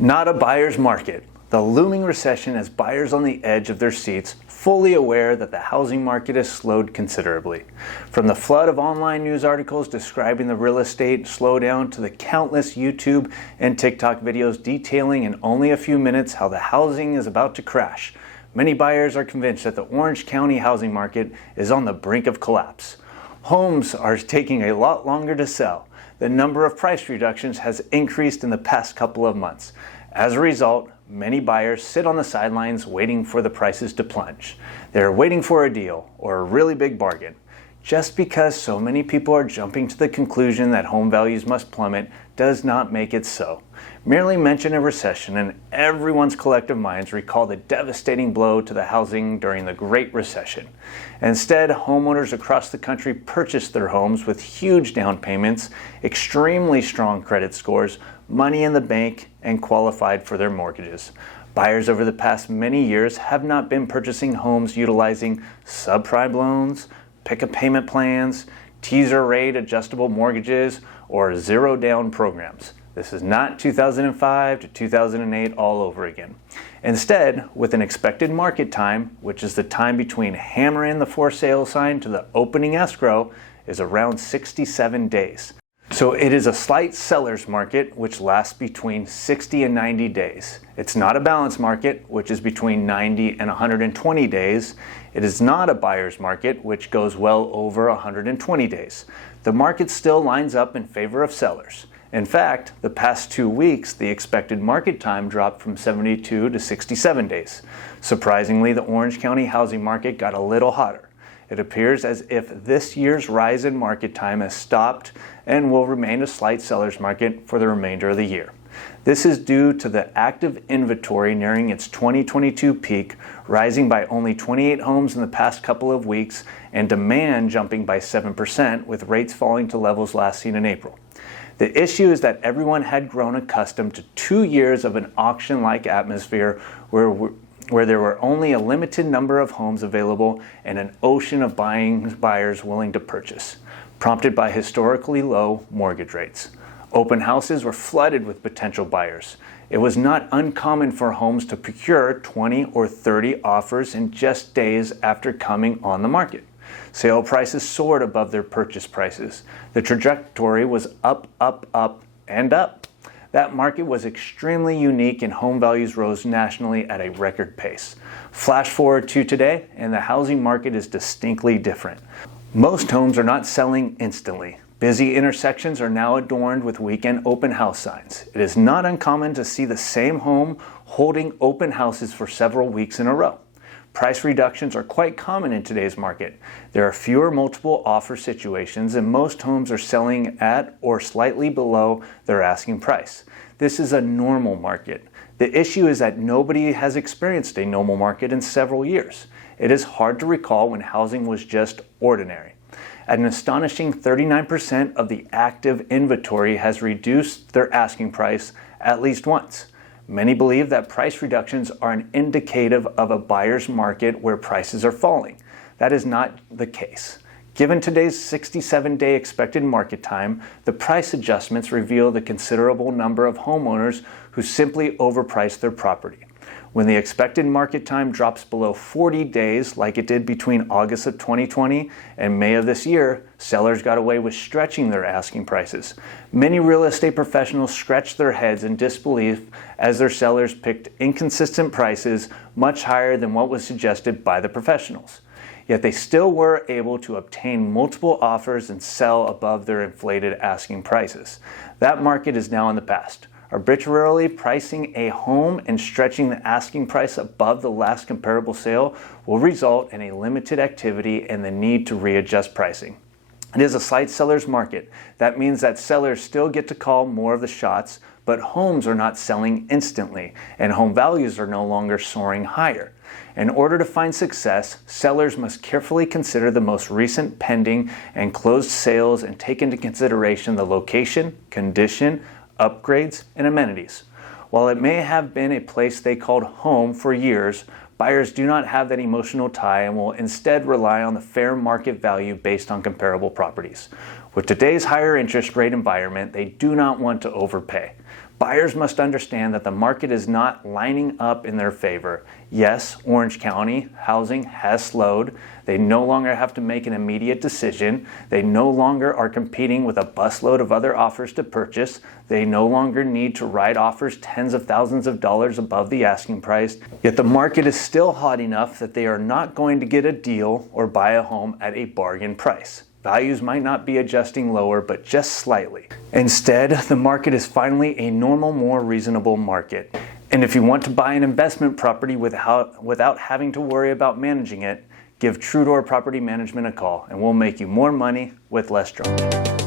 Not a buyer's market. The looming recession has buyers on the edge of their seats, fully aware that the housing market has slowed considerably. From the flood of online news articles describing the real estate slowdown to the countless YouTube and TikTok videos detailing in only a few minutes how the housing is about to crash, many buyers are convinced that the Orange County housing market is on the brink of collapse. Homes are taking a lot longer to sell. The number of price reductions has increased in the past couple of months. As a result, many buyers sit on the sidelines waiting for the prices to plunge. They're waiting for a deal or a really big bargain. Just because so many people are jumping to the conclusion that home values must plummet does not make it so. Merely mention a recession and everyone's collective minds recall the devastating blow to the housing during the Great Recession. Instead, homeowners across the country purchased their homes with huge down payments, extremely strong credit scores, money in the bank, and qualified for their mortgages. Buyers over the past many years have not been purchasing homes utilizing subprime loans, pick-up payment plans, teaser rate adjustable mortgages, or zero down programs. This is not 2005 to 2008 all over again. Instead, with an expected market time, which is the time between hammering the for sale sign to the opening escrow, is around 67 days. So it is a slight seller's market, which lasts between 60 and 90 days. It's not a balanced market, which is between 90 and 120 days. It is not a buyer's market, which goes well over 120 days. The market still lines up in favor of sellers. In fact, the past 2 weeks, the expected market time dropped from 72 to 67 days. Surprisingly, the Orange County housing market got a little hotter. It appears as if this year's rise in market time has stopped and will remain a slight seller's market for the remainder of the year. This is due to the active inventory nearing its 2022 peak, rising by only 28 homes in the past couple of weeks, and demand jumping by 7%, with rates falling to levels last seen in April. The issue is that everyone had grown accustomed to 2 years of an auction-like atmosphere where there were only a limited number of homes available and an ocean of buyers willing to purchase, prompted by historically low mortgage rates. Open houses were flooded with potential buyers. It was not uncommon for homes to procure 20 or 30 offers in just days after coming on the market. Sale prices soared above their purchase prices. The trajectory was up, and up. That market was extremely unique and home values rose nationally at a record pace. Flash forward to today, and the housing market is distinctly different. Most homes are not selling instantly. Busy intersections are now adorned with weekend open house signs. It is not uncommon to see the same home holding open houses for several weeks in a row. Price reductions are quite common in today's market. There are fewer multiple offer situations, and most homes are selling at or slightly below their asking price. This is a normal market. The issue is that nobody has experienced a normal market in several years. It is hard to recall when housing was just ordinary. An astonishing 39% of the active inventory has reduced their asking price at least once. Many believe that price reductions are an indicative of a buyer's market where prices are falling. That is not the case. Given today's 67-day expected market time, the price adjustments reveal the considerable number of homeowners who simply overprice their property. When the expected market time drops below 40 days, like it did between August of 2020 and May of this year, sellers got away with stretching their asking prices. Many real estate professionals scratched their heads in disbelief as their sellers picked inconsistent prices much higher than what was suggested by the professionals. Yet they still were able to obtain multiple offers and sell above their inflated asking prices. That market is now in the past. Arbitrarily pricing a home and stretching the asking price above the last comparable sale will result in a limited activity and the need to readjust pricing. It is a slight seller's market. That means that sellers still get to call more of the shots, but homes are not selling instantly, and home values are no longer soaring higher. In order to find success, sellers must carefully consider the most recent pending and closed sales and take into consideration the location, condition, upgrades, and amenities. While it may have been a place they called home for years, buyers do not have that emotional tie and will instead rely on the fair market value based on comparable properties. With today's higher interest rate environment, they do not want to overpay. Buyers must understand that the market is not lining up in their favor. Yes, Orange County housing has slowed. They no longer have to make an immediate decision. They no longer are competing with a busload of other offers to purchase. They no longer need to write offers tens of thousands of dollars above the asking price. Yet the market is still hot enough that they are not going to get a deal or buy a home at a bargain price. Values might not be adjusting lower, but just slightly. Instead, the market is finally a normal, more reasonable market. And if you want to buy an investment property without having to worry about managing it, give True Door Property Management a call and we'll make you more money with less drama.